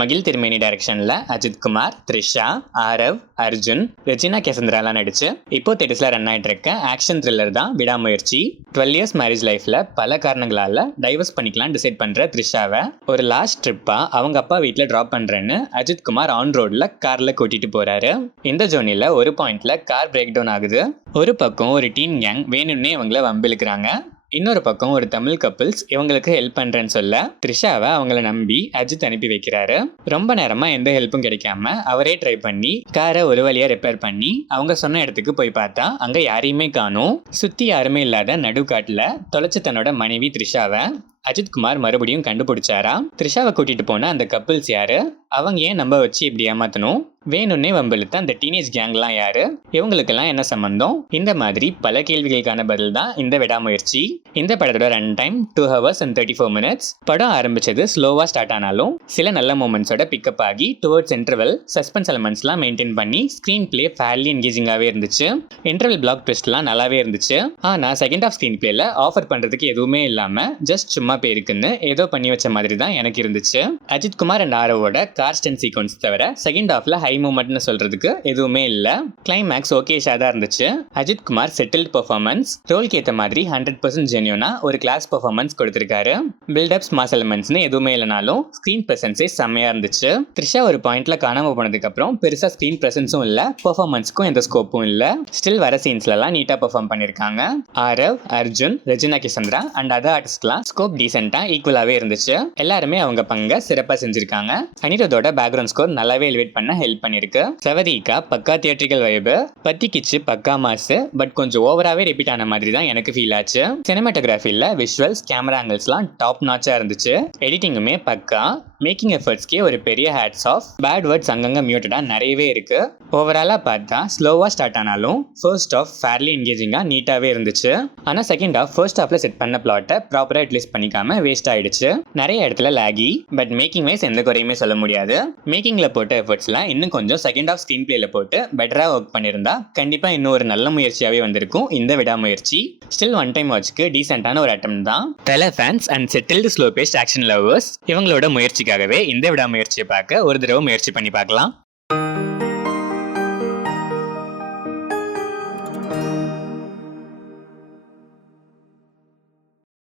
மகிழ் திருமேனி டைரக்ஷன்ல அஜித் குமார், த்ரிஷா, ஆரவ், அர்ஜுன், ரெஜினா கேசந்திராலாம் நடிச்சு இப்போ தேட்டர்ஸ்ல ரன் ஆயிட்டு இருக்க ஆக்ஷன் த்ரில்லர் தான் விடாமுயற்சி. 12 இயர்ஸ் மேரேஜ் லைஃப்ல பல காரணங்களால டைவர்ஸ் பண்ணிக்கலாம் டிசைட் பண்ற த்ரிஷாவை ஒரு லாஸ்ட் ட்ரிப்பா அவங்க அப்பா வீட்டில் ட்ராப் பண்றேன்னு அஜித் குமார் ஆன் ரோட்ல கார்ல கூட்டிட்டு போறாரு. இந்த ஜோனில ஒரு பாயிண்ட்ல கார் பிரேக் டவுன் ஆகுது. ஒரு பக்கம் ஒரு டீன் கேங் வேணும்னே அவங்கள வம்பிழுக்கிறாங்க. இன்னொரு பக்கம் ஒரு தமிழ் கப்பிள்ஸ் இவங்களுக்கு ஹெல்ப் பண்றேன்னு சொல்ல த்ரிஷாவை அவங்கள நம்பி அஜித் அனுப்பி வைக்கிறாரு. ரொம்ப நேரமா எந்த ஹெல்ப்பும் கிடைக்காம அவரே ட்ரை பண்ணி காரை ஒரு வழியா ரிப்பேர் பண்ணி அவங்க சொன்ன இடத்துக்கு போய் பார்த்தா அங்க யாரையுமே காணோம். சுத்தி யாருமே இல்லாத நடுக்காட்டுல தொலைச்சு தன்னோட மனைவி த்ரிஷாவை அஜித் குமார் மறுபடியும் கண்டுபிடிச்சாரா? த்ரிஷாவை கூட்டிட்டு போன அந்த கப்பிள்ஸ் யாரு? அவங்க ஏன் நம்ப வச்சு இப்படி ஏமாத்தணும்? வேணும்னே வம்பிழுத்த அந்த டீனேஜ் கேங்லாம் யாரு? இவங்களுக்கெல்லாம் என்ன சம்பந்தம்? இந்த மாதிரி பல கேள்விகளுக்கான பதில் தான் இந்த விடாமுயற்சி. இந்த படத்தோட run time 2 hours and 34 minutes. படம் ஆரம்பிச்சது ஸ்லோவா ஸ்டார்ட் ஆனாலும் சில நல்ல மூமெண்ட்ஸோட பிக்கப் ஆகி டுவர்ட்ஸ் இன்டர்வல் சஸ்பென்ஸ் எலமெண்ட்ஸ்லாம் மெயின்டைன் பண்ணி ஸ்க்ரீன் பிளே ஃபேர்லி என்கேஜிங்காகவே இருந்துச்சு. இன்டர்வல் பிளாக் ட்விஸ்ட்லாம் நல்லாவே இருந்துச்சு. ஆனால் செகண்ட் ஆஃப் ஸ்க்ரீன் பிளேல ஆஃபர் பண்ணுறதுக்கு எதுவுமே இல்லாமல் ஜஸ்ட் சும்மா பேருக்குன்னு ஏதோ பண்ணி வச்ச மாதிரி தான் எனக்கு இருந்துச்சு. அஜித் குமார் அண்ட் ஆரவோட கார் ஸ்டன்ட் சீக்வன்ஸ் தவிர செகண்ட் ஹாஃப்ல ஹை மூமெண்ட்னு சொல்றதுக்கு எதுவுமே இல்ல. கிளைமேக்ஸ் ஓகேஷா தான் இருந்துச்சு. அஜித் குமார் செட்டில்ட் பெர்ஃபார்மன்ஸ், ரோல்க்கு ஏற்ற மாதிரி 100% ஜென்யூனா ஒரு கிளாஸ் பெர்ஃபார்மன்ஸ் கொடுத்திருக்காரு. பில்டப்ஸ் மாஸ் எலிமெண்ட்ஸ்னு எதுவுமே இல்லைனாலும் ஸ்கிரீன் பிரசன்ஸே செம்மையா இருந்துச்சு. த்ரிஷா ஒரு பாயிண்ட்ல காணாம போனதுக்கு அப்புறம் பெருசா ஸ்கிரீன் பிரசன்ஸும் இல்ல, பெர்ஃபார்மன்ஸ்க்கும் எந்த ஸ்கோப்பும் இல்ல. ஸ்டில் வர சீன்ஸ்லாம் நீட்டா பெர்ஃபார்ம் பண்ணிருக்காங்க. ஆரவ், அர்ஜுன், ரெஜினா கேசந்திரா அண்ட் அதர் ஆர்டிஸ்ட்லாம் ஸ்கோப் டீசென்ட்டா ஈக்குவலாவே இருந்துச்சு. எல்லாருமே அவங்க பங்க சிறப்பா செஞ்சிருக்காங்க. அனிருத்தோட பேக்ரவுண்ட் ஸ்கோர் நல்லாவே எலிவேட் பண்ண ஹெல்ப் பண்ணிருக்கு. சவதிகா பக்கா தியேட்ரிக்கல் வைபு, பத்திக்கிச்சு பக்கா மாசு, பட் கொஞ்சம் ஓவராவே ரிப்பீட் ஆன மாதிரி தான் எனக்கு ஃபீல் ஆச்சு. சினிமாட்டோகிராஃபில விஷுவல்ஸ், கேமரா ஆங்கிள்ஸ்லாம் டாப் நாச்சா இருந்துச்சு. எடிட்டிங்குமே பக்கா. மேக்கிங் எஃபர்ட்ஸ்க்கே ஒரு பெரிய ஹேட்ஸ் ஆஃப். பேட் வேர்ட்ஸ் அங்கங்க மியூட்டடா நிறையவே இருக்கு. ஓவராலா பார்த்தா ஸ்லோவா ஸ்டார்ட் ஆனாலும் ஃபர்ஸ்ட் ஆஃப் ஃபேர்லி என்கேஜிங்கா நீட்டாவே இருந்துச்சு. ஆனா செகண்ட் ஆஃப் ஃபர்ஸ்ட் ஹாஃப்ல செட் பண்ண பிளாட்டை ப்ராப்பரா யூட்டிலைஸ் பண்ணிக்காம வேஸ்ட் ஆயிடுச்சு. நிறைய இடத்துல லாகி, பட் மேக்கிங் வைஸ் எந்த குறையுமே சொல்ல முடியாது. மேக்கிங்ல போட்ட எஃபர்ட்ஸ்லாம் இன்னும் கொஞ்சம் செகண்ட் ஆஃப் ஸ்கிரீன் பிளேல போட்டு பெட்டரா ஒர்க் பண்ணியிருந்தா கண்டிப்பா இன்னும் ஒரு நல்ல முயற்சியாவே வந்திருக்கும் இந்த விடாமுயற்சி. ஸ்டில் ஒன் டைம் வாட்ச்க்கு டீசென்டான ஒரு அட்டம் தான். Thala fans and settled slow paced action lovers இவங்களோட முயற்சிக்காகவே இந்த விடாமுயற்சியை பார்க்க ஒரு தடவை முயற்சி பண்ணி பார்க்கலாம்.